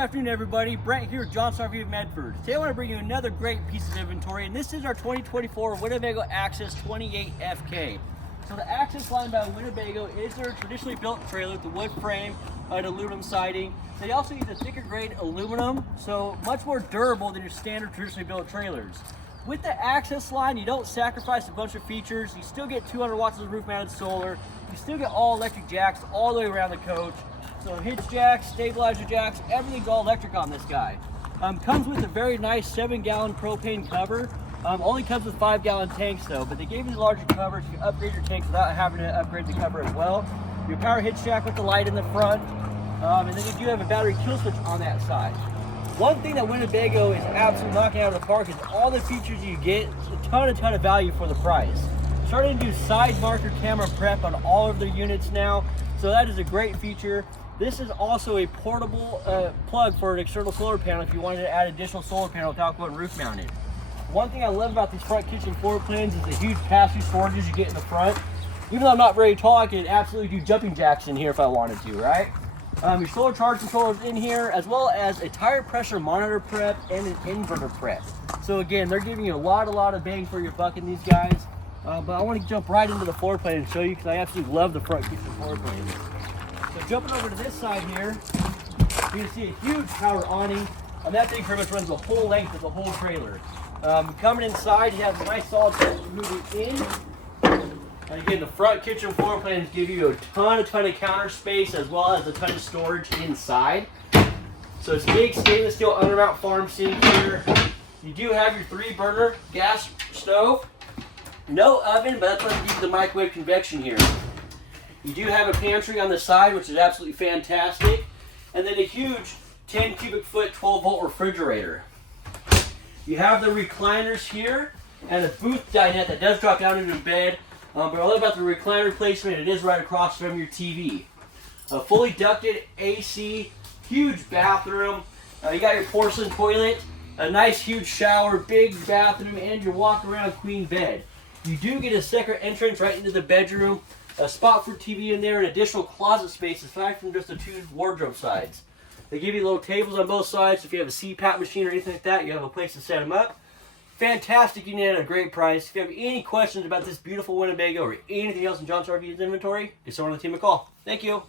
Good afternoon, everybody. Brent here with John's RV of Medford. Today I want to bring you another great piece of inventory, and this is our 2024 Winnebago Access 28 FK. So the Access line by Winnebago is their traditionally built trailer with the wood frame and aluminum siding. They also use a thicker grade aluminum, so much more durable than your standard traditionally built trailers. With the Access line, you don't sacrifice a bunch of features. You still get 200 watts of roof-mounted solar. You still get all electric jacks all the way around the coach. So hitch jacks, stabilizer jacks, everything's all electric on this guy. Comes with a very nice 7-gallon propane cover. Only comes with 5-gallon tanks though, but they gave you the larger cover so you can upgrade your tanks without having to upgrade the cover as well. Your power hitch jack with the light in the front, and then you do have a battery kill switch on that side. One thing that Winnebago is absolutely knocking out of the park is all the features you get, a ton of value for the price. Starting to do side marker camera prep on all of their units now, so that is a great feature. This is also a portable plug for an external solar panel if you wanted to add additional solar panel without going roof mounted. One thing I love about these front kitchen floor plans is the huge pass-through storages you get in the front. Even though I'm not very tall, I could absolutely do jumping jacks in here if I wanted to, right? Your solar charge controller is in here, as well as a tire pressure monitor prep and an inverter prep. So again, they're giving you a lot of bang for your buck in these guys. But I want to jump right into the floor plan and show you because I absolutely love the front kitchen floor plans. So jumping over to this side here, you can see a huge power awning. And that thing pretty much runs the whole length of the whole trailer. Coming inside, you have a nice solid surface moving in. And again, the front kitchen floor plans give you a ton of counter space as well as a ton of storage inside. So it's a big stainless steel undermount farm sink here. You do have your 3-burner gas stove. No oven, but that's what gives you the microwave convection here. You do have a pantry on the side, which is absolutely fantastic. And then a huge 10 cubic foot, 12 volt refrigerator. You have the recliners here and a booth dinette that does drop down into bed. But I love about the recliner placement, it is right across from your TV. A fully ducted AC, huge bathroom. You got your porcelain toilet, a nice huge shower, big bathroom, and your walk around queen bed. You do get a second entrance right into the bedroom. A spot for TV in there, and additional closet space aside from just the 2 wardrobe sides. They give you little tables on both sides, so if you have a CPAP machine or anything like that, you have a place to set them up. Fantastic unit at a great price. If you have any questions about this beautiful Winnebago or anything else in John's RV's inventory, give someone on the team a call. Thank you.